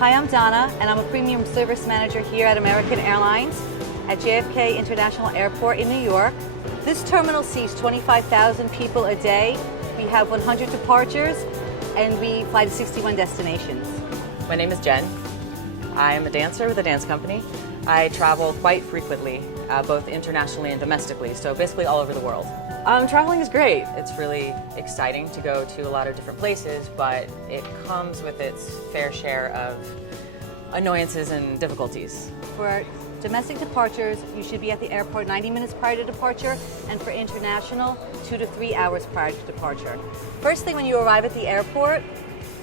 Hi, I'm Donna, and I'm a Premium Service Manager here at American Airlines at JFK International Airport in New York. This terminal seats 25,000 people a day. We have 100 departures, and we fly to 61 destinations. My name is Jen. I am a dancer with a dance company. I travel quite frequently, both internationally and domestically, so basically all over the world. Traveling is great. It's really exciting to go to a lot of different places, but it comes with its fair share of annoyances and difficulties. For domestic departures, you should be at the airport 90 minutes prior to departure, and for international, 2 to 3 hours prior to departure. First thing when you arrive at the airport,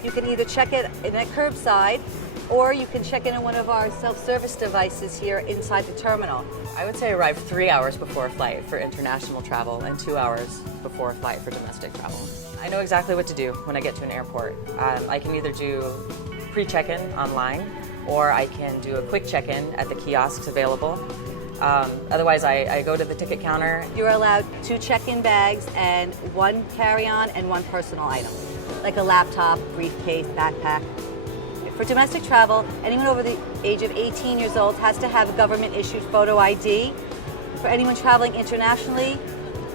you can either check it in at curbside, or you can check in one of our self-service devices here inside the terminal. I would say arrive 3 hours before a flight for international travel and 2 hours before a flight for domestic travel. I know exactly what to do when I get to an airport. I can either do pre-check-in online, or I can do a quick check-in at the kiosks available. Otherwise, I go to the ticket counter. You're allowed 2 check-in bags and 1 carry-on and 1 personal item, like a laptop, briefcase, backpack. For domestic travel, anyone over the age of 18 years old has to have a government-issued photo ID. For anyone traveling internationally,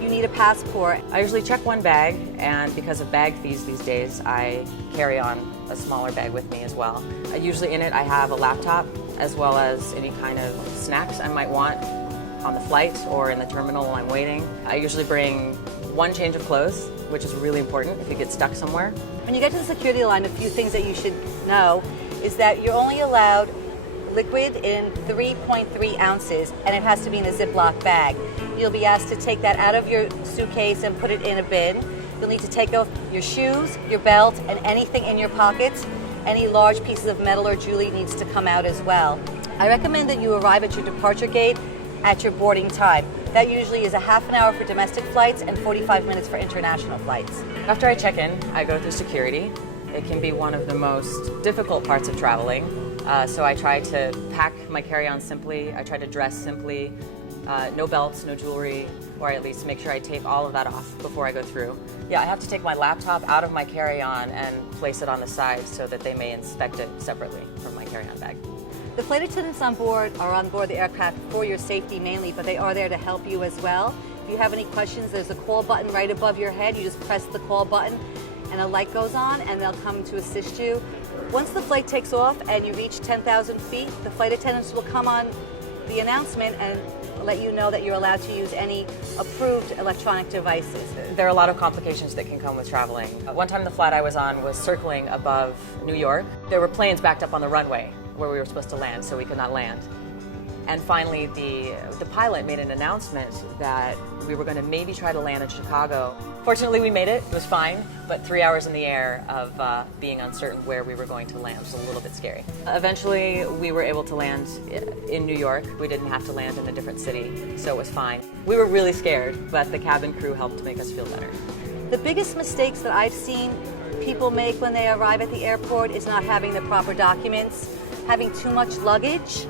you need a passport. I usually check 1 bag, and because of bag fees these days, I carry on a smaller bag with me as well. Usually in it, I have a laptop, as well as any kind of snacks I might want on the flight or in the terminal while I'm waiting. I usually bring 1 change of clothes, which is really important if you get stuck somewhere. When you get to the security line, a few things that you should know is that you're only allowed liquid in 3.3 ounces, and it has to be in a Ziploc bag. You'll be asked to take that out of your suitcase and put it in a bin. You'll need to take off your shoes, your belt, and anything in your pockets. Any large pieces of metal or jewelry needs to come out as well. I recommend that you arrive at your departure gate at your boarding time. That usually is a half an hour for domestic flights and 45 minutes for international flights. After I check in, I go through security. It can be one of the most difficult parts of traveling, so I try to pack my carry-on simply. I try to dress simply, no belts, no jewelry, or at least make sure I tape all of that off before I go through. Yeah, I have to take my laptop out of my carry-on and place it on the side so that they may inspect it separately from my carry-on bag. The flight attendants on board are on board the aircraft for your safety mainly, but they are there to help you as well. If you have any questions, there's a call button right above your head. You just press the call button and a light goes on and they'll come to assist you. Once the flight takes off and you reach 10,000 feet, the flight attendants will come on the announcement and let you know that you're allowed to use any approved electronic devices. There are a lot of complications that can come with traveling. One time the flight I was on was circling above New York. There were planes backed up on the runway where we were supposed to land, so we could not land. And finally, the pilot made an announcement that we were going to maybe try to land in Chicago. Fortunately, we made it. It was fine, but 3 hours in the air of being uncertain where we were going to land was a little bit scary. Eventually, we were able to land in New York. We didn't have to land in a different city, so it was fine. We were really scared, but the cabin crew helped make us feel better. The biggest mistakes that I've seen people make when they arrive at the airport is not having the proper documents, having too much luggage,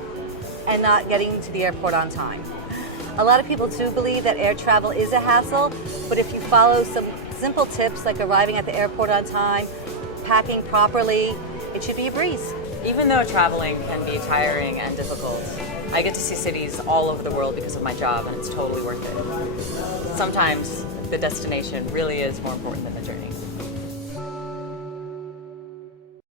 and not getting to the airport on time. A lot of people do believe that air travel is a hassle, but if you follow some simple tips like arriving at the airport on time, packing properly, it should be a breeze. Even though traveling can be tiring and difficult, I get to see cities all over the world because of my job, and it's totally worth it. Sometimes the destination really is more important than the journey.